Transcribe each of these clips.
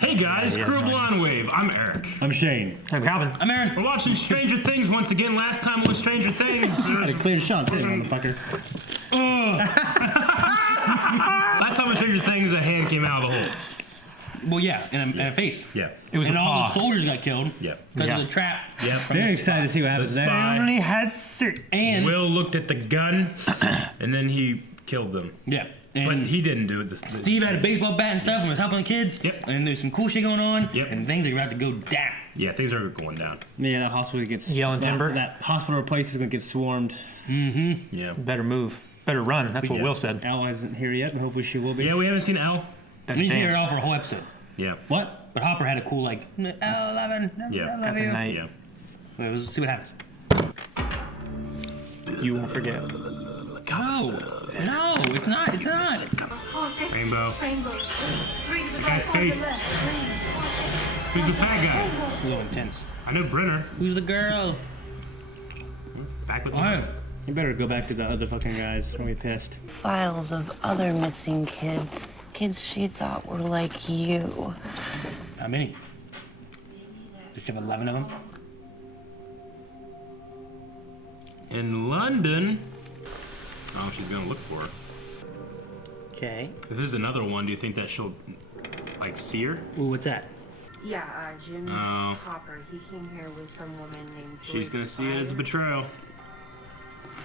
Hey guys, Crew Blonde Wave. I'm Eric. I'm Shane. I'm Calvin. I'm Aaron. We're watching Stranger Things once again. Last time was Stranger Things. Had a clear shot, too, motherfucker. Last time was Stranger Things, a hand came out of the hole. Well, yeah, and a face. Yeah. It was And a all paw. the soldiers got killed. Yeah. Because Yeah. of the trap. Yep. Very excited to see what happens The there. spy. Only had six. And Will looked at the gun, and then he killed them. yeah. And But he didn't do it. Steve had a baseball bat and stuff and was helping the kids. Yep. And there's some cool shit going on. Yep. And things are about to go down. Yeah, things are going down. Yeah, that hospital gets... Yelling timber? That hospital place is going to get swarmed. Yeah. Better move. Better run. That's what Yeah. Will said. Al isn't here yet, and hopefully she will be. Yeah, we haven't seen Al. We need to hear it all for a whole episode. Yeah. What? But Hopper had a cool, like, L11. Yeah. I love At the you. night. Yeah. Wait, let's see what happens. You won't forget. No, it's not. It's not. Rainbow. Rainbow. The guy's face. Who's the fat guy? A little intense. I know Brenner. Who's the girl? Back with All right. me. You better go back to the other fucking guys. I'll be pissed. Files of other missing kids. Kids she thought were like you. How many? Does she have 11 of them? In London. Oh, she's gonna look for her. Okay. If this is another one, do you think that she'll, like, see her? Ooh, what's that? Yeah, Jim Oh. Hopper. He came here with some woman named She's Joyce gonna see it as a Byers. betrayal.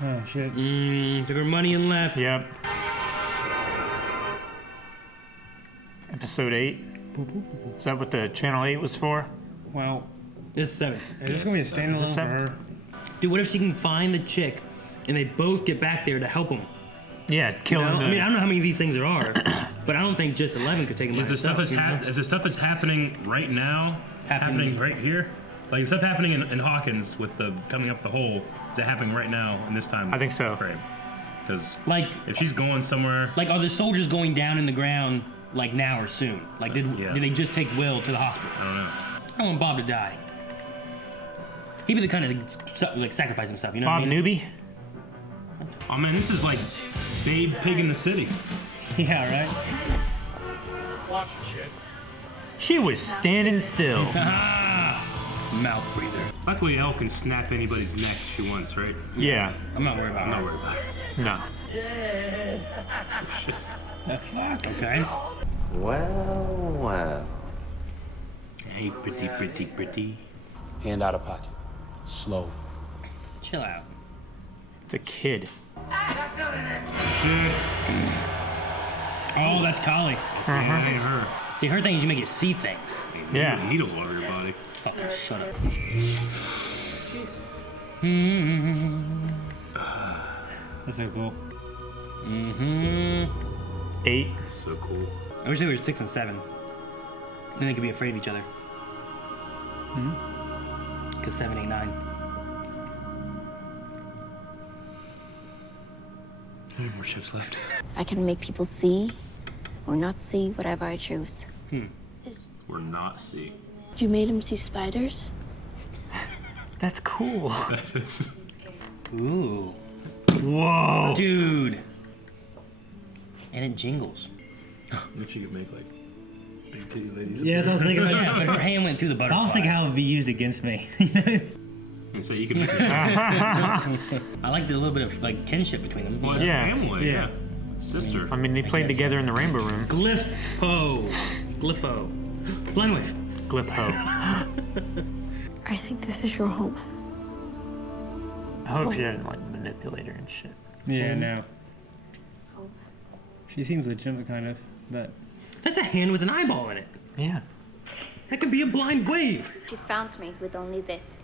Oh, shit. Took her money and left. Yep. Episode 8. Is that what the Channel 8 was for? Well, This is 7. is this going to be a standalone for seven? her? Dude, what if she can find the chick and they both get back there to help him? Yeah, killing I mean, I the... don't know how many of these things there are, but I don't think just 11 could take him by Is the stuff itself, that's you know? is the stuff that's happening right now happening right here? Like stuff happening in Hawkins with the coming up the hole. Is it happening right now in this time? I think so. Frame. Because Like, if she's going somewhere, are the soldiers going down in the ground like now or soon? Like, did they just take Will to the hospital? I don't know. I don't want Bob to die. He'd be the kind of like sacrifice himself, you know Bob what I mean? Newby? Oh man, this is like Babe Pig in the City. Yeah, right? She was standing still. Mouth breather. Luckily, Elle can snap anybody's neck if she wants, right? Yeah. I'm not worried about I'm not her. worried about it. No. The fuck? Okay. Well. Hey, pretty. Hand out of pocket. Slow. Chill out. It's a kid. Shit. Oh, that's Collie. See, that ain't her. See, her thing is you make it see things. Yeah. Needles all over your body. Fucking shut up. That's so cool. 8. So cool. I wish they were 6 and 7. Then they could be afraid of each other. Because 7, 8, 9. How many more ships left? I can make people see or not see whatever I choose. Or not see. You made him see spiders? That's cool. Ooh. Whoa. Dude. And it jingles. Then she could make like big titty ladies. Yeah, that's what I was thinking about. Yeah, but her hand went through the butterfly. I was thinking how it would be used against me. So you can make I like the little bit of like kinship between them. Well, it's Yeah. family, Yeah. yeah. Sister. I mean, they played together in the Rainbow Room. Glypho. Blind wave. Glipho. I think this is your home. I hope she didn't like manipulate her and shit. Yeah, no. She seems legitimate, kind of, but... That's a hand with an eyeball in it. Yeah. That could be a blind wave. She found me with only this.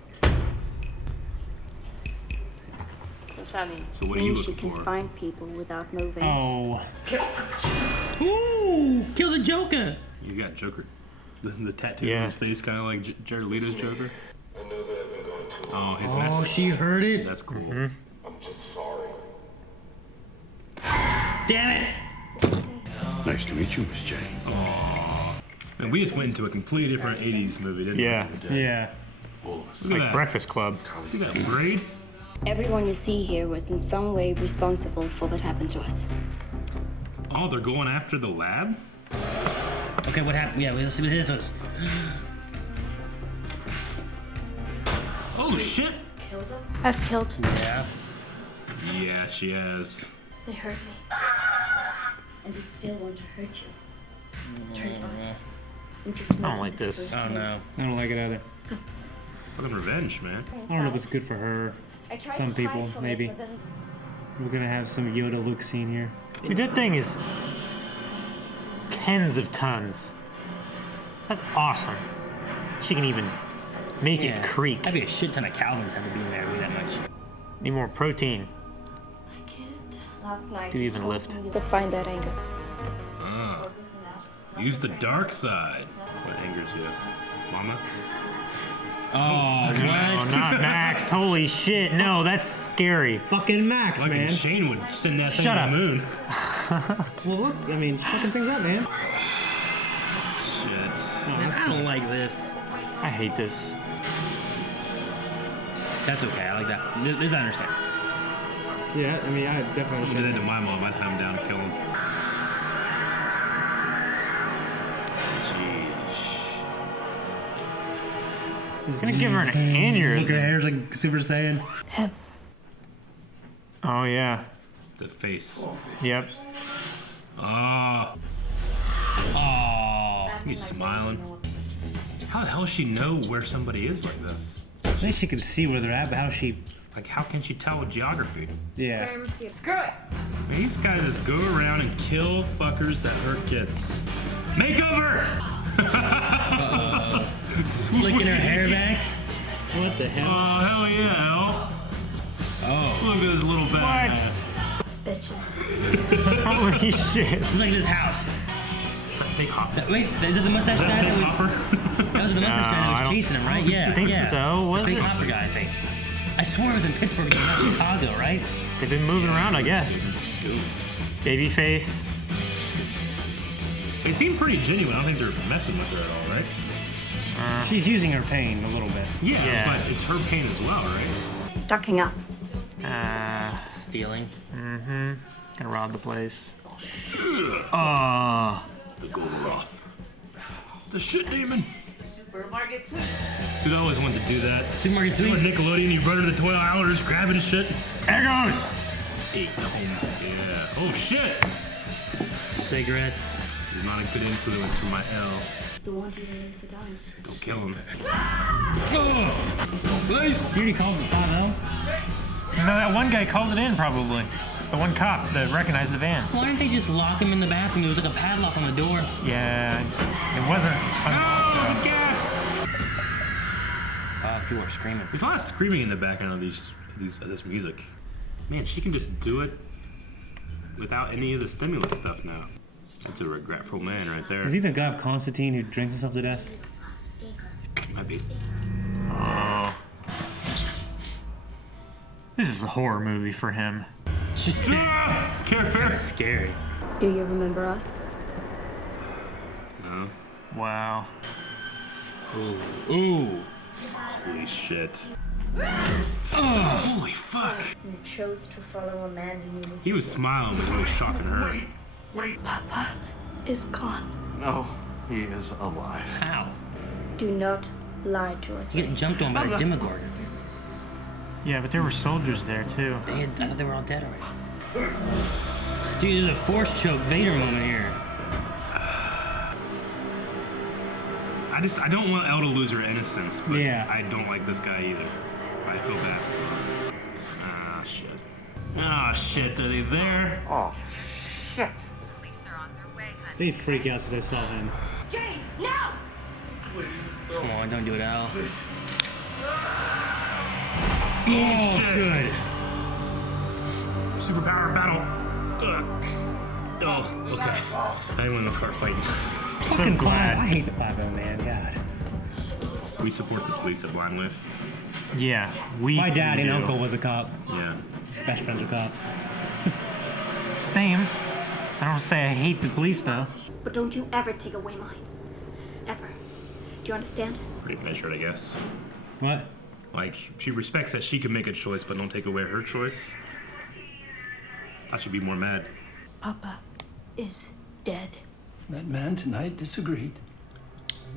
What's that mean? So what are you Means she looking can for? find people without moving. Oh. Ooh, kill the Joker. He's got Joker. The tattoo Yeah. on his face, kind of like Jared Leto's Joker. Oh, his message. Oh, she heard it. That's cool. Damn it. Nice to meet you, Miss J. And we just went into a completely different 80s movie, didn't Yeah. Yeah. we? Look Like at that. Breakfast Club. See that braid? Everyone you see here was in some way responsible for what happened to us. Oh, they're going after the lab? Okay, what happened? Yeah, let's see what this was. Oh shit! Kill them? I've killed. Yeah. Yeah, she has. They hurt me. And they still want to hurt you. Hurt us. I'm just I don't like this. Oh no. I don't like it either. Fucking revenge, man. I don't know if it's good for her. Some people, maybe. We're gonna have some Yoda Luke scene here. Dude, that thing is tens of tons. That's awesome. She can even make it creak. That'd be a shit ton of Calvins have to be in there to be that much. Need more protein. I can't. Last night. Do you even lift? To find that anger. Use the dark side. What angers you? Mama? Oh, No, not Max. Holy shit. No, that's scary. Fucking Max, Fucking man. Shane would send that thing Shut to up. the moon. Well, look, I mean, fucking things up, man. Shit. Man, I don't like this. I hate this. That's okay. I like that. This I understand. Yeah, I mean, I definitely If you did that to should. my mom, I'd hunt him down and kill him. He's gonna give her an aneurysm. Look, her hair's like Super Saiyan. Him. Oh, yeah. The face. Yep. Oh, Oh. he's smiling. How the hell does she know where somebody is like this? I think she can see where they're at, but how she. Like, how can she tell with geography? Yeah. Screw it! These guys just go around and kill fuckers that hurt kids. Makeover! Flicking her hair back. What the hell? Oh, hell yeah, Al. Oh. Look at this little badass. Bitches. Holy shit. It's like this house. It's like fake hopper. Wait, is it the mustache Is guy that that fake was? hopper? That was the mustache guy No, that I was don't chasing him, right? Yeah. think yeah. so, was the it? fake hopper guy, I think. I swore it was in Pittsburgh, it's not Chicago, right? They've been moving around, I guess. Babyface. They seem pretty genuine. I don't think they're messing with her at all, right? She's using her pain a little bit. Yeah, but it's her pain as well, right? Stocking up. Stealing. Gonna rob the place. The Golgoroth. The shit demon. Dude, I always wanted to do that. Supermarket You sweep. know, Nickelodeon, you run to the toy aisle, just grabbing shit. There goes! Eight homes. Yeah. Oh shit! Cigarettes. This is not a good influence for my L. You want to lose the dice. Go kill him. Please. You already called it 5-0? No, that one guy called it in, probably. The one cop that recognized the van. Why didn't they just lock him in the bathroom? There was like a padlock on the door. Yeah, it wasn't. Oh, yes! People are screaming. There's a lot of screaming in the background of this music. Man, she can just do it without any of the stimulus stuff now. That's a regretful man right there. Is he the guy of Constantine who drinks himself to death? Might be. Oh. This is a horror movie for him. Care fair. Scary. Do you remember us? No. Wow. Ooh. Holy shit. Holy fuck. You chose to follow a man who was He was smiling, but he was shocking her. Papa is gone. No, he is alive. How? Do not lie to us. You getting jumped on by a Demogorgon. Yeah, but there were soldiers there, too. I thought they were all dead already. Dude, there's a force choke Vader moment here. I don't want Elle to lose her innocence, but Yeah. I don't like this guy either. I feel bad for her. Ah, shit. Ah, shit. Are they there? Oh, shit. They freak out since they saw him. Jane, no! Come on, don't do it, Al. Oh, good. Superpower battle. Oh, okay. I didn't want to start fighting. Fucking glad. I hate the 5-0, man. God. We support the police at Blindlift. Yeah, we. My dad and do. uncle was a cop. Yeah. Best friends with cops. Same. I don't say I hate the police, though. But don't you ever take away mine. Ever. Do you understand? Pretty measured, I guess. What? Like, she respects that she can make a choice, but don't take away her choice. I should be more mad. Papa is dead. That man tonight disagreed.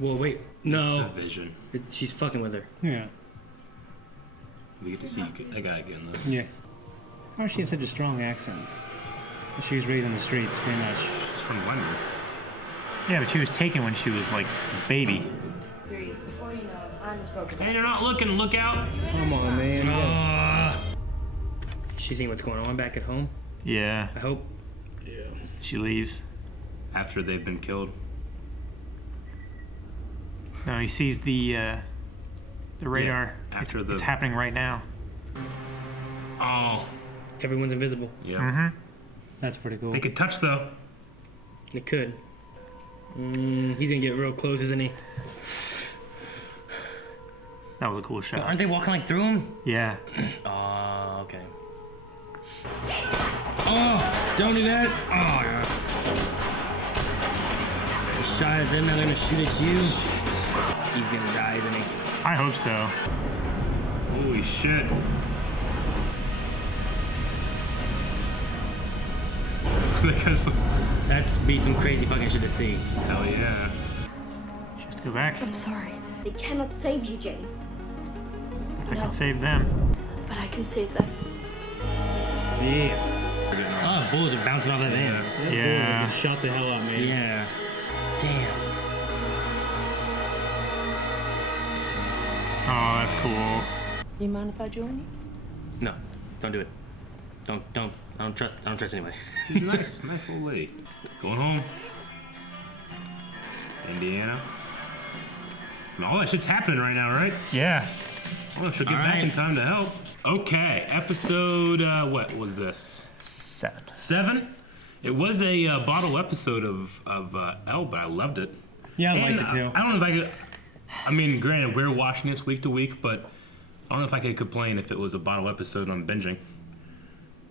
Well, wait. No. It's a vision. She's fucking with her. Yeah. We get to see that guy again, though. Yeah. Why does she have such a strong accent? She was raised on the streets, pretty much. She's from London. Yeah, but she was taken when she was like a baby. 3. Before you know it, I'm as broke as Hey, they're not looking. Look out. Come on, man. She's seeing what's going on back at home. Yeah. I hope. Yeah. She leaves. After they've been killed. No, he sees the radar. Yeah, after it's happening right now. Oh. Everyone's invisible. Yeah. Mm-hmm. That's pretty cool. They could touch, though. They could. He's gonna get real close, isn't he? That was a cool shot. Aren't they walking like through him? Yeah. Oh, okay. Oh, don't do that. Oh, yeah. They shot at them, now they're gonna shoot at you. He's gonna die, isn't he? I hope so. Holy shit. That's be some crazy fucking shit to see. Hell yeah. She has to go back. I'm sorry. They cannot save you, Jane. I can save them. But I can save them. Yeah. Oh, bullets are bouncing off that van. Yeah. Shot the hell out, man. Yeah. Damn. Oh, that's cool. You mind if I join you? No, don't do it. Don't. I don't trust anybody. She's nice little lady. Going home. Indiana. I mean, all that shit's happening right now, right? Yeah. Well, she'll get back in time to help. Okay, episode, what was this? 7? It was a bottle episode of Elle, but I loved it. Yeah, I liked it too. I don't know if I could, I mean, granted, we're watching this week to week, but I don't know if I could complain if it was a bottle episode on binging.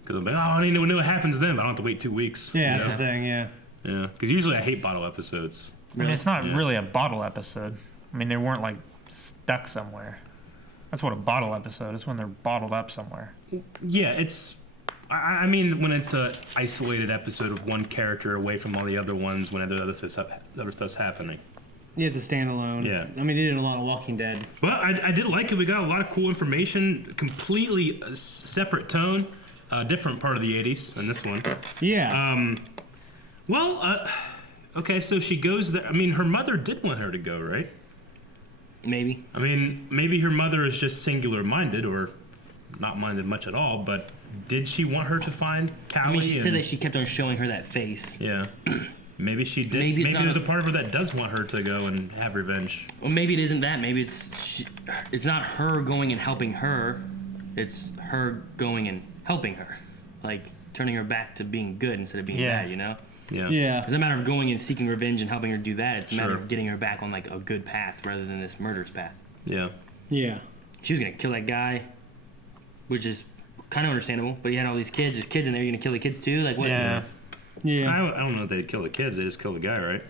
Because I'm like, oh, I need to know what happens then, but I don't have to wait 2 weeks. Yeah, that's the thing, yeah. Yeah, because usually I hate bottle episodes. I mean, it's not really a bottle episode. I mean, they weren't like stuck somewhere. That's what a bottle episode is, when they're bottled up somewhere. Yeah, it's. I mean, when it's a isolated episode of one character away from all the other ones, when other stuff's happening. Yeah, it's a standalone. Yeah. I mean, they did a lot of Walking Dead. Well, I did like it. We got a lot of cool information. Completely separate tone. Different part of the 80s in this one. Yeah. Okay, so she goes there. I mean, her mother did want her to go, right? Maybe. I mean, maybe her mother is just singular-minded or not minded much at all, but did she want her to find Callie? I mean, she said that she kept on showing her that face. Yeah. Maybe she did. Maybe there's a part of her that does want her to go and have revenge. Well, maybe it isn't that. Maybe it's not her going and helping her. It's her going and helping her. Like, turning her back to being good instead of being bad, you know? Yeah. Yeah. It's a matter of going and seeking revenge and helping her do that. It's a matter of getting her back on, like, a good path rather than this murderous path. Yeah. Yeah. She was going to kill that guy, which is kind of understandable, but he had all these kids. There's kids in there. You're going to kill the kids, too? Like, what? Yeah. Yeah. I don't know if they'd kill the kids. They just kill the guy, right?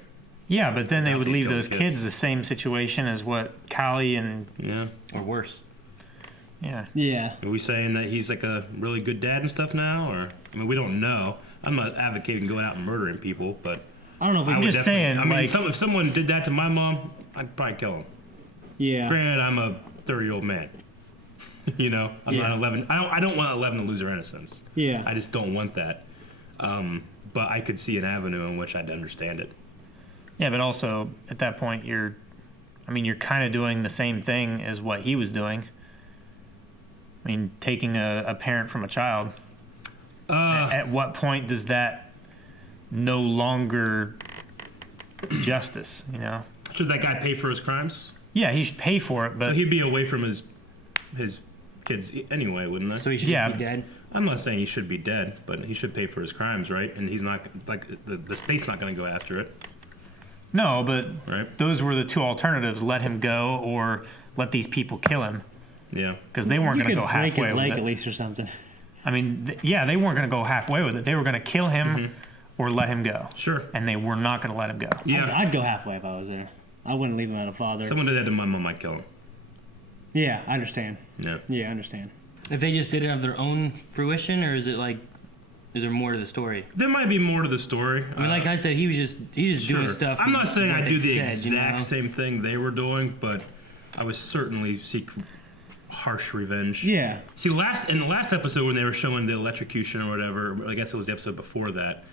Yeah, but then they would leave those kids. kids the same situation as what Callie and... Yeah. Or worse. Yeah. Yeah. Are we saying that he's like a really good dad and stuff now? Or, I mean, we don't know. I'm not advocating going out and murdering people, but... I don't know if we I'm just saying, I mean, like... if someone did that to my mom, I'd probably kill him. Yeah. Granted, I'm a 30-year-old man. You know? I'm not 11. I don't want 11 to lose their innocence. Yeah. I just don't want that. But I could see an avenue in which I'd understand it. Yeah, but also, at that point, you're kind of doing the same thing as what he was doing. I mean, taking a parent from a child. At what point does that no longer justice, you know? Should that guy pay for his crimes? Yeah, he should pay for it, but... So he'd be away from his kids anyway, wouldn't he? So he should be dead? I'm not saying he should be dead, but he should pay for his crimes, right? And he's not, like, the state's not going to go after it. No, but right? Those were the two alternatives: let him go, or let these people kill him. Yeah, because they weren't going to go halfway break his with leg it. at least or something. I mean, they weren't going to go halfway with it. They were going to kill him or let him go. Sure. And they were not going to let him go. Yeah, I'd go halfway if I was there. I wouldn't leave him out of father. Someone did that to my mom, I'd kill him. Yeah, I understand. Yeah. Yeah, I understand. If they just did it of their own fruition, or is it like is there more to the story? There might be more to the story. I mean, like I said, he's just doing stuff. I'm not saying I do the said, exact same thing they were doing, but I would certainly seek harsh revenge. Yeah. See, in the last episode when they were showing the electrocution or whatever, I guess it was the episode before that.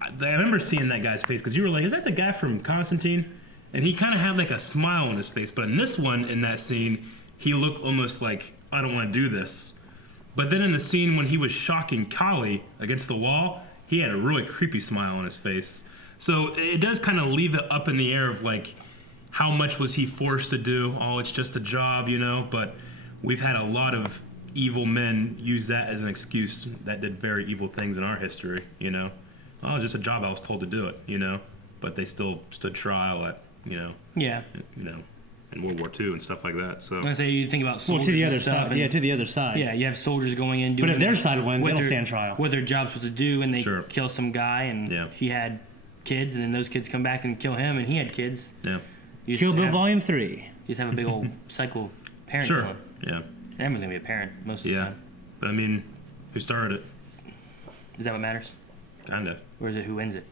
I remember seeing that guy's face because you were like, "Is that the guy from Constantine?" And he kind of had like a smile on his face. But in this one, in that scene, he looked almost like, "I don't want to do this." But then in the scene when he was shocking Kali against the wall, he had a really creepy smile on his face. So it does kind of leave it up in the air of like, how much was he forced to do? Oh, it's just a job, you know? But we've had a lot of evil men use that as an excuse that did very evil things in our history, you know? Oh, just a job, I was told to do it, you know? But they still stood trial at, you know, in World War II and stuff like that. So I say you think about soldiers to the other and stuff, side. Yeah, to the other side. Yeah, you have soldiers going in doing. But if their side wins, what they'll their- stand trial. What their job's supposed to do, and they kill some guy, and Yeah. he had kids, and then those kids come back and kill him, and he had kids. Yeah. You just Kill Bill have- Volume 3. You just have a big old cycle of parents. Sure. Going. Yeah. Everyone's gonna be a parent most of the time. But I mean, who started it? Is that what matters, Kinda. or is it who wins it?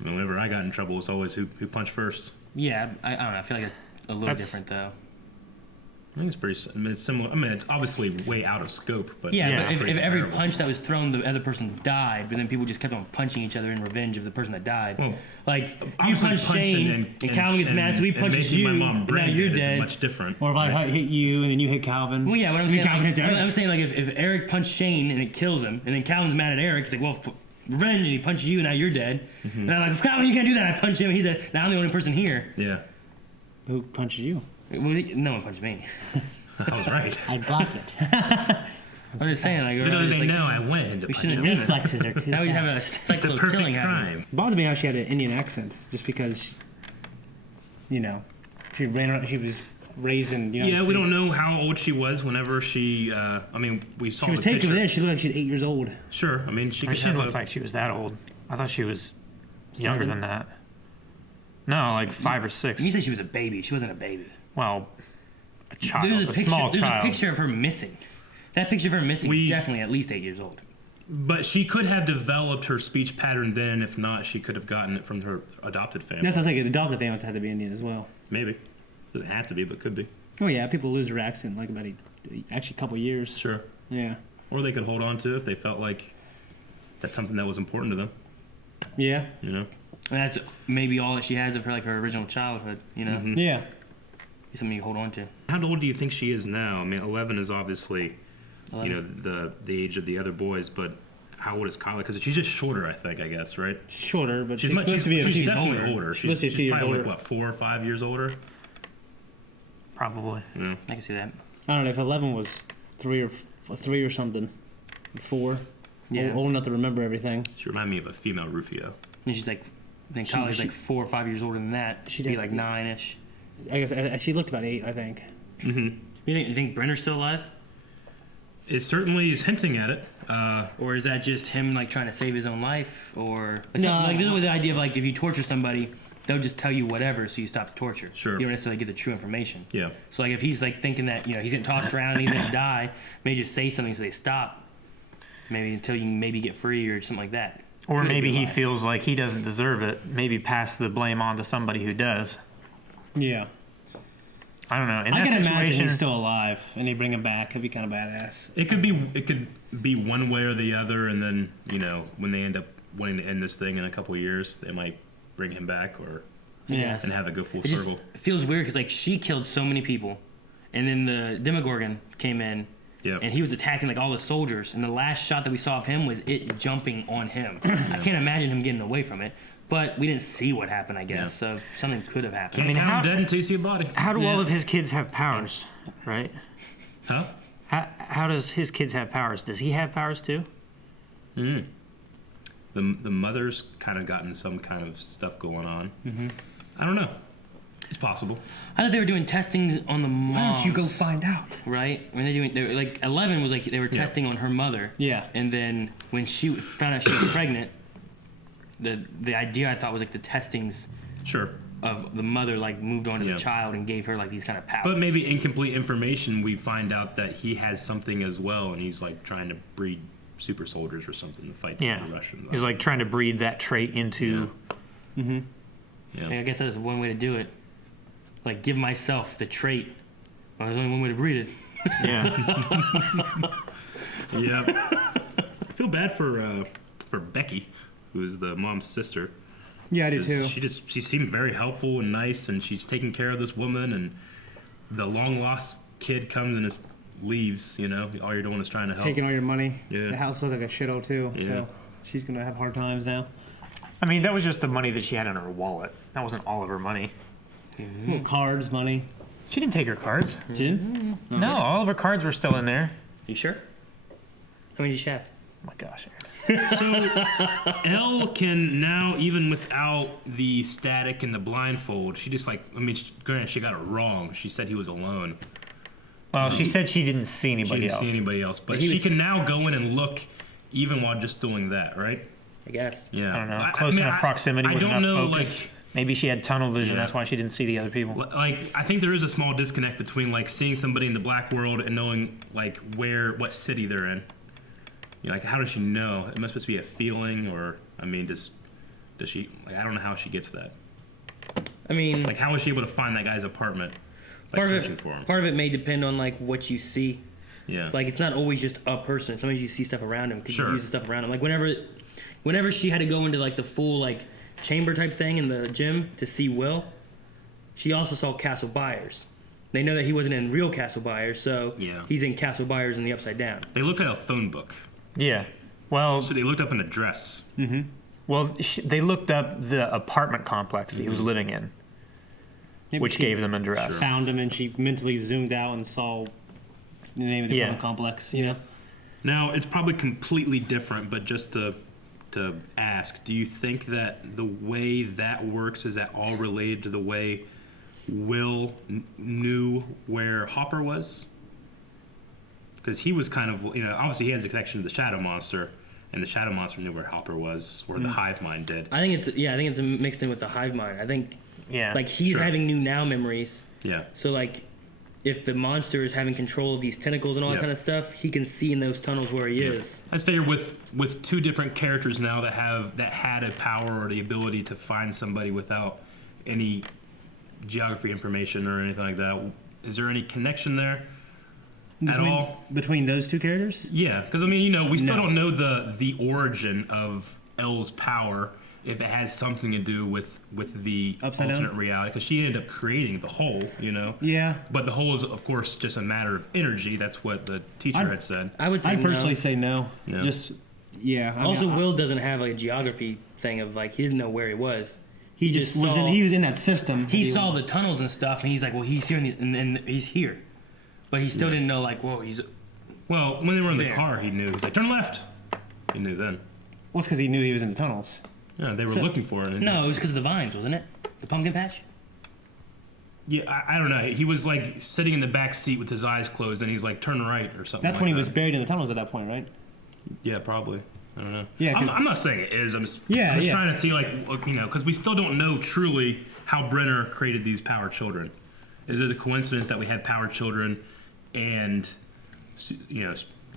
I mean, whenever I got in trouble, it's always who punched first. Yeah, I don't know. I feel like it's a little different though. I think it's pretty. I mean, it's similar. I mean, it's obviously way out of scope, but Yeah, it's but pretty if every comparable. punch that was thrown, the other person died, but then people just kept on punching each other in revenge of the person that died. Well, like you obviously punch punching Shane, and Calvin gets mad, so he punches making you, my mom and now brain you're dead is dead. much different. Or if I hit you and then you hit Calvin. Well, yeah, what I'm I mean, saying, Calvin hits Eric. I'm saying like if Eric punched Shane and it kills him, and then Calvin's mad at Eric, he's like, well, revenge, and he punches you, and now you're dead. Mm-hmm. And I'm like, Calvin, you can't do that. I punch him, and he's like, now I'm the only person here. Yeah, Who punches you? Well, no one punched me. I was right. I blocked it. I'm just saying, like, Little we're did they like, know I went. we shouldn't have done that. Reflexes are too Now we have a fast. cycle The of perfect killing happening. crime. It bothers me how she had an Indian accent, just because, you know, she was raised in, you know. Yeah, we don't know how old she was whenever she. I mean, we saw She was the taken picture. there. She looked like she's 8 years old. Sure, I mean, she could She have didn't look a- like she was that old. I thought she was younger 7? than that. No, like 5 or 6. You said she was a baby. She wasn't a baby. Well, a child, There's a small there's child. a picture of her missing. That picture of her missing We- is definitely at least 8 years old. But she could have developed her speech pattern then, and if not, she could have gotten it from her adopted family. That's what I was saying. The adopted families had to be Indian as well. Maybe. Doesn't have to be, but could be. Oh yeah, people lose their accent like about actually a couple years. Sure. Yeah. Or they could hold on to it if they felt like that's something that was important to them. Yeah. You know. And that's maybe all that she has of her, like her original childhood. You know, Mm-hmm. Yeah. something you hold on to. How old do you think she is now? I mean, 11 is obviously, 11. you know, the age of the other boys, but how old is Kyla? Because she's just shorter, I think. I guess, right? Shorter, but She's, she's much, supposed to be. she's She's definitely older. She's, supposed to be a few she's years probably older. like what, 4 or 5 years older. Probably. Yeah. I can see that. I don't know if 11 was 3 or something, 4. Yeah. Old enough to remember everything. She reminded me of a female Rufio. And she's like, then Kylie's like 4 or 5 years older than that. She'd She'd be have like to- 9-ish. I guess she looked about 8, I think. Mm-hmm. You think Brenner's still alive? It certainly is hinting at it. Or is that just him like trying to save his own life? Or like, No. like there's always the idea of like if you torture somebody, they'll just tell you whatever so you stop the torture. Sure. You don't necessarily get the true information. Yeah. So like if he's like thinking that, you know, he's getting tossed around and he's gonna die, maybe just say something so they stop. Maybe until you maybe get free or something like that. Or Could maybe be he alive. feels like he doesn't deserve it. Maybe pass the blame on to somebody who does. Yeah. I don't know. In I that can imagine situation, he's still alive and they bring him back. It'd be kind of badass. It could be one way or the other, and then, you know, when they end up wanting to end this thing in a couple of years, they might bring him back or Yeah. and have it go full It just circle. feels weird because like she killed so many people, and then the Demogorgon came in, Yeah. and he was attacking like all the soldiers. And the last shot that we saw of him was it jumping on him. I can't imagine him getting away from it, but we didn't see what happened. I guess so. Something could have happened. Can't mean, count how- dead until you see a body. how do all Yeah. of his kids have powers, right? Huh? How does his kids have powers? Does he have powers too? Mm. The mother's kind of gotten some kind of stuff going on. Mm-hmm. I don't know. It's possible. I thought they were doing testing on the moms. Why don't you go find out? Right? When they were like 11 was like they were testing on her mother. Yeah. And then when she found out she was pregnant, the idea I thought was like the testings Sure. of the mother like moved on to Yeah. the child and gave her like these kind of powers. But maybe incomplete information, we find out that he has something as well, and he's like trying to breed super soldiers or something to fight Yeah. the Russians. He's like trying to breed that trait into. Mm-hmm. Yeah. I guess that's one way to do it. Like, give myself the trait. Well, there's only one way to breed it. Yeah. Yeah. I feel bad for Becky, who is the mom's sister. Yeah, I do 'Cause too. She seemed very helpful and nice, and she's taking care of this woman, and the long lost kid comes and just leaves. You know, all you're doing is trying to help. Taking all your money. Yeah. The house looks like a shithole too. Yeah. So she's gonna have hard times now. I mean, that was just the money that she had in her wallet. That wasn't all of her money. Well, cards, money. She didn't take her cards. She didn't? No, all of her cards were still in there. You sure? How many did you have? Oh my gosh. So Elle can now, even without the static and the blindfold, she just granted she got it wrong. She said he was alone. Well, she said she didn't see She anybody didn't else. see anybody else, but He she was- can now go in and look, even while just doing that, right? I guess. Yeah. I don't know. Close enough proximity I with don't enough know, focus. Maybe she had tunnel vision. Yeah. That's why she didn't see the other people. Like, I think there is a small disconnect between like seeing somebody in the black world and knowing like what city they're in. You know, like, how does she know? It must just be a feeling, or I mean, does she? Like, I don't know how she gets that. I mean, Like, how was she able to find that guy's apartment by searching for him? part of it may depend on like what you see. Yeah. Like, it's not always just a person. Sometimes you see stuff around him because Sure. you use the stuff around him. Like whenever she had to go into like the full like chamber type thing in the gym to see Will, she also saw Castle Byers. They know that he wasn't in real Castle Byers, so Yeah. he's in Castle Byers in the Upside Down. They looked at a phone book, Yeah. Well, so they looked up an address. they looked up the apartment complex that he was living in, Maybe which she gave them address. Sure. found him and she mentally zoomed out and saw the name of the Yeah. apartment complex. You know. Now, it's probably completely different, but just to ask, do you think that the way that works is that all related to the way Will knew where Hopper was? Because he was kind of, obviously he has a connection to the Shadow Monster, and the Shadow Monster knew where Hopper was, where the Hive Mind did. I think it's mixed in with the hive mind. I think Yeah. like he's Sure. having new now memories. Yeah. So like, if the monster is having control of these tentacles and all Yeah. that kind of stuff, he can see in those tunnels where he Yeah. is. I just figure with two different characters now that had a power or the ability to find somebody without any geography information or anything like that, is there any connection there at all? Between those two characters? Yeah, because I mean, we still No. don't know the origin of Elle's power, if it has something to do with the Upside down? alternate reality, because she ended up creating the whole, Yeah. But the whole is, of course, just a matter of energy. That's what the teacher had said. I would say I'd personally no. say no. No. Just yeah. I mean, Also, Will doesn't have like a geography thing of like he didn't know where he was. he just was saw- he was in that system. He saw the tunnels and stuff, and he's like, well, he's here, and he's here, but he still didn't know like, whoa, he's. Well, when they were in the There. car, he knew. He was like, turn left. He knew then. Well, it's because he knew he was in the tunnels. Yeah, they were looking for it. And No, it was because of the vines, wasn't it? The pumpkin patch. Yeah, I don't know. He was like sitting in the back seat with his eyes closed, and he's like, turn right or something. That's like when he that. was buried in the tunnels at that point, right? Yeah, probably. I don't know. Yeah, I'm not saying it is. I'm just Yeah, yeah. trying to see because we still don't know truly how Brenner created these power children. Is it a coincidence that we had power children and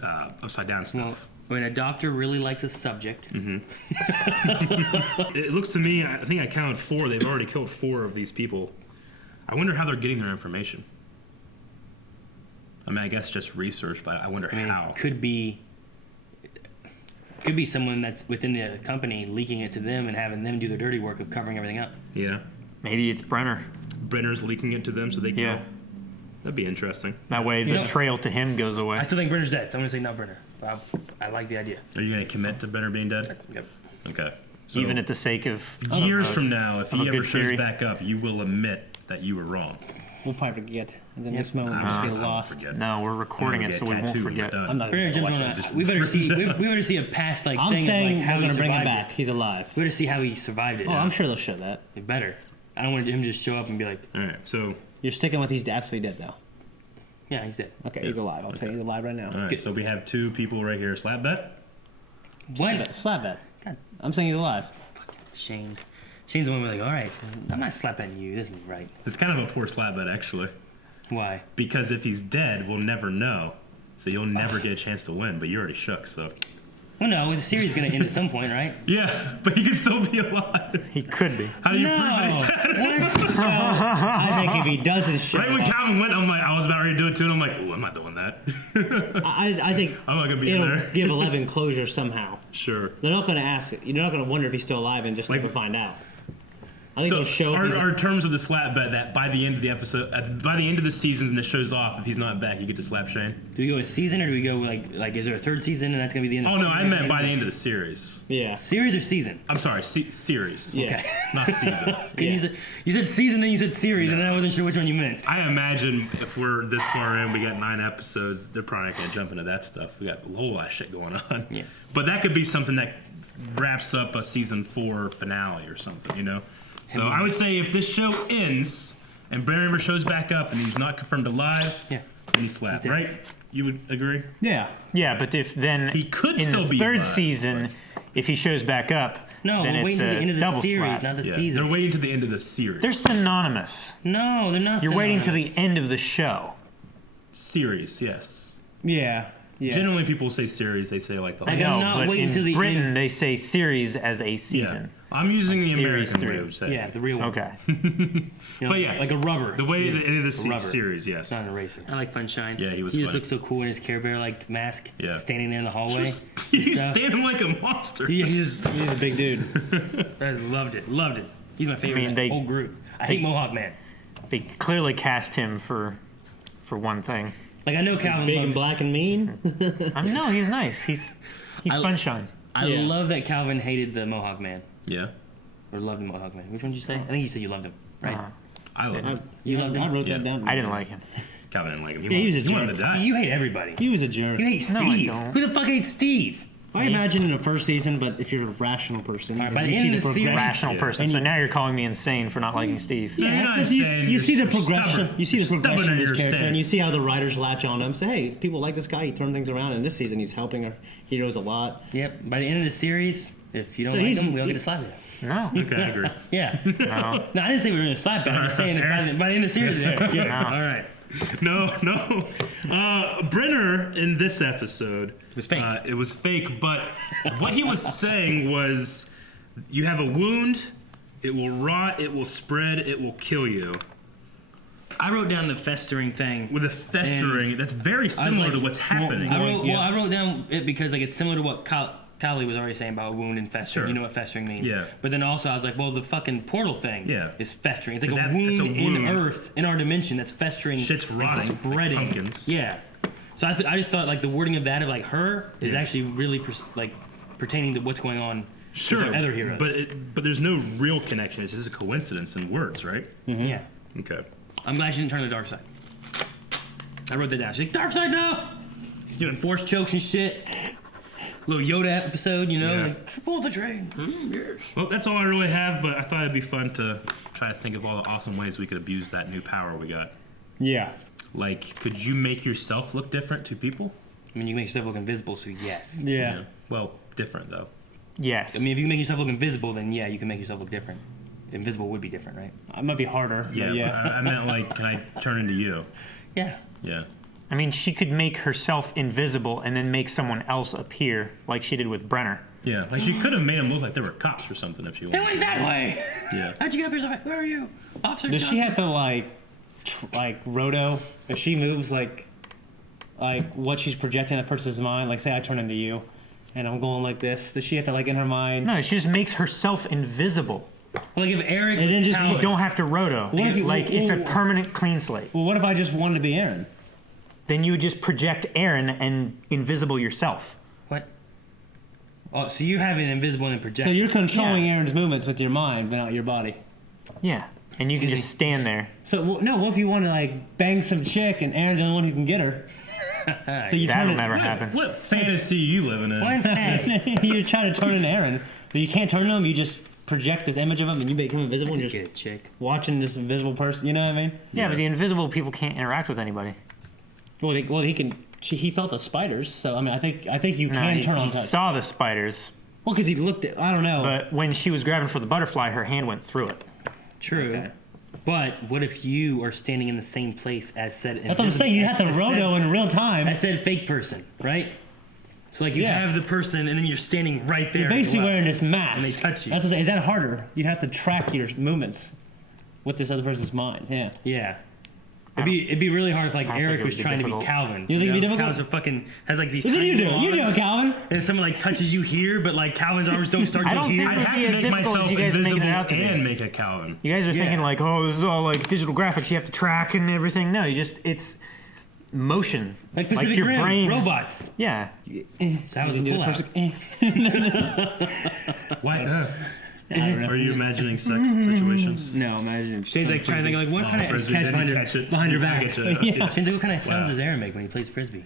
upside down stuff? When a doctor really likes a subject, It looks to me, I think I counted 4. They've already killed 4 of these people. I wonder how they're getting their information. I mean, I guess just research, but I wonder how. it could be someone that's within the company leaking it to them and having them do the dirty work of covering everything up. Yeah. Maybe it's Brenner. Brenner's leaking it to them so they kill. Yeah. That'd be interesting. That way the know- trail to him goes away. I still think Brenner's dead, so I'm gonna say not Brenner. But I like the idea. Are you going to commit to Brenner being dead? Yep. Okay. So Even at the sake of years of a- from now, if of he a ever good shows theory. back up, you will admit that you were wrong. We'll probably forget, and then this moment we'll just I feel won't lost. forget. No, we're recording I'm it, gonna so we get won't tattooed when we're forget. done. I'm not Brenner gonna jumped watch on it. a. We better see a past like I'm thing saying of like how we're he gonna bring him survived back. it. He's alive. We better see how he survived it. Oh, I'm sure they'll show that. They better. I don't want him to just show up and be like, All right. So, You're sticking with he's absolutely dead though. yeah, he's dead. Okay, he's alive. I'm saying he's alive right now. all right. So we have 2 people right here. Slap bet? What? Slap that. God. I'm saying he's alive. Shane. Shane's the one who's like, all right, I'm not slapping you. This isn't right. It's kind of a poor slap bet, actually. Why? Because if he's dead, we'll never know. So you'll never get a chance to win, but you already shook, so. Well, no, the series is going to end at some point, right? Yeah, but he could still be alive. He could be. How do you No. prove that he's dead? What? I think if he doesn't show Right when up, Calvin went, I was about ready to do it too, and I'm like, oh, I'm not doing that. I think I'm not gonna be in it'll there. give 11 closure somehow. Sure. They're not going to ask it. You're not going to wonder if he's still alive and just Like- never find out. I think So they'll show if he's- our terms of the slap bet that by the end of the episode, by the end of the season, and the show's off, if he's not back, you get to slap Shane. Do we go a season or do we go like is there a third season and that's going to be the end of Oh the no, season? I meant by the end of the series. Yeah. Series or season? I'm sorry, series. Yeah. Okay. Not season. 'Cause you said season, then you said series, and I wasn't sure which one you meant. I imagine if we're this far in, we got 9 episodes. They're probably not gonna jump into that stuff. We got a whole lot of shit going on. Yeah. But that could be something that wraps up a season 4 finale or something, you know. So I would say if this show ends and Brenner shows back up and he's not confirmed alive, Yeah. then you slap, right? You would agree? Yeah. Yeah, but if then He could in still the be third alive, season, if he shows back up, No, then we're it's waiting to the a end of the double series, slap. not the Yeah. season. They're waiting to the end of the series. They're synonymous. No, they're not. You're waiting to the synonymous. end of the show. Series, yes. Yeah. Yeah. Generally, people say series. They say like the Like, whole. I'm No, not but waiting in till the Britain end. they say series as a Yeah, season. I'm using the Series American 3. way of saying. Yeah, the real one. Okay. You know, But yeah, like a rubber. The way Yes, the end of the a rubber. series, yes. Not an eraser. I like Funshine. Yeah, he was He just fun. looks so cool in his Care Bear like mask. Yeah. Standing there in the hallway. He's stuff. standing like a monster. Yeah, he's He's a big dude. I loved it. Loved it. He's my favorite. mean, of they- the whole group. I hate Mohawk Man. They clearly cast him for one thing. Like I know Calvin Big loved. and black and mean. No, he's nice. He's sunshine. I Yeah. love that Calvin hated the Mohawk Man Yeah, or loved the Mohawk Man. Which one did you say? I think you said you loved him. Right? I love him. You loved him. I wrote Yeah. that down. I didn't like him. Calvin didn't like him. Yeah, he was a he wanted jerk. to die. You hate everybody. He was a jerk. You hate No, I Steve. don't. Who the fuck hates Steve? I imagine in the first season, but if you're a rational person, All right, by you the end see of the series- progression. Rational Yeah. person. So now you're calling me insane for not liking Steve. No, you're Yeah, not 'cause you, saying you see the you're progression. stubborn. You see the You're stubborn progression of in his your character, and you stance. see how the writers latch on him. Say, hey, people like this guy. He turned things around. And this season, he's helping our heroes a lot. Yep. By the end of the series, if you don't So like he's- him, we all get to slap him. No. Okay, I agree. Yeah. No. No, I didn't say we were gonna slap him. I'm just saying that by the end of the series, yeah. No. All right. No. Brenner in this episode was fake. It was fake, but what he was saying was, you have a wound, it will rot, it will spread, it will kill you. I wrote down the festering thing. With a festering, that's very similar like, to what's happening. I wrote down it because like it's similar to what Kylie was already saying about wound and festering. Sure. You know what festering means. Yeah. But then also I was like, well, the fucking portal thing is festering. It's like But a wound it's a in wound. Earth, in our dimension, that's festering. Shit's and rotting, like spreading. pumpkins. Yeah. So I just thought like the wording of that of like her is Yeah. actually really pertaining to what's going on. Sure, with our other heroes. but there's no real connection. It's just a coincidence in words, right? Yeah. Okay. I'm glad she didn't turn to the dark side. I wrote that down. She's like, dark side, no! Doing force chokes and shit. Little Yoda episode, you know? Yeah. Like, pull the train. Yes. Well, that's all I really have, but I thought it'd be fun to try to think of all the awesome ways we could abuse that new power we got. Yeah. Like, could you make yourself look different to people? I mean, you can make yourself look invisible, so yes. Yeah. Well, different, though. Yes. I mean, if you can make yourself look invisible, then yeah, you can make yourself look different. Invisible would be different, right? It might be harder. Yeah, But yeah. I meant, like, can I turn into you? Yeah. Yeah. I mean, she could make herself invisible and then make someone else appear, like she did with Brenner. Yeah, like she could have made them look like they were cops or something if she They wanted. went that way! Yeah. How'd you get up here so fast? Where are you? Officer Does Johnson. she have to like roto if she moves like what she's projecting in that person's mind? Like, say I turn into you, and I'm going like this. Does she have to like in her mind? No, she just makes herself invisible. Like if Eric And was then just Calvin- You don't have to roto. What if you- Like, it's a well- permanent clean slate. Well, what if I just wanted to be Aaron? Then you just project Aaron and invisible yourself. What? Oh, so you have an invisible and So projection. you're controlling Yeah. Aaron's movements with your mind, but not your body. Yeah. And you can just stand there. So no, what if you want to like bang some chick and Aaron's the only one who can get her? So you turn That'll it. never happen. What fantasy are you living in? What? You're trying to turn into Aaron, but you can't turn him. You just project this image of him, and you make him invisible, and Get you're a just chick. watching this invisible person. You know what I mean? Yeah, but the invisible people can't interact with anybody. Well, he can. He felt the spiders, so I mean, I think you No, can he turn on touch. saw the spiders, Well, because he looked at. I don't know. but when she was grabbing for the butterfly, her hand went through it. True. Okay. But what if you are standing in the same place as said That's what I'm saying. You have to roto in real time. I said fake person, right? So like you Yeah. have the person, and then you're standing right there. You're basically as well. wearing this mask. And they touch you. That's what I'm saying. Is that harder? You'd have to track your movements with this other person's mind. Yeah. Yeah. It'd be really hard if like I think Eric it was would be trying to be difficult. Calvin. You think it'd be difficult? Calvin's a fucking has like these. What do tiny you do? little You do, arms, Calvin. And someone like touches you here, but like Calvin's arms don't start I till don't here. think I'd have be to as make difficult as myself you guys are making invisible it out to be. and make a Calvin. You guys are Yeah. thinking like, oh, this is all like digital graphics. You have to track and everything. No, it's motion. Like Pacific your Rim, brain. robots. Yeah. So that was a pullout. Why? Are you imagining sex situations? No, imagine. Shane's like trying to think like what kind of Frisbee, catch then behind you your, catch it. behind your You back. catch it. Yeah. Shane's like, what kind of sounds Wow. does Aaron make when he plays frisbee?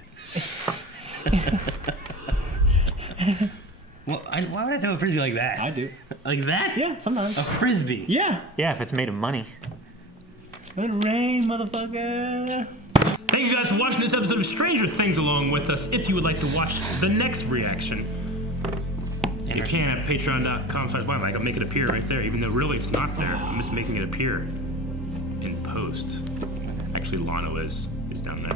Well, why would I throw a frisbee like that? I do. Like that? Yeah, sometimes. A frisbee. Yeah. Yeah, if it's made of money. Let it rain, motherfucker. Thank you guys for watching this episode of Stranger Things along with us. If you would like to watch the next reaction, you can at patreon.com/wildlife. I'll make it appear right there, even though really it's not there. I'm just making it appear in post. Actually, Lano is down there.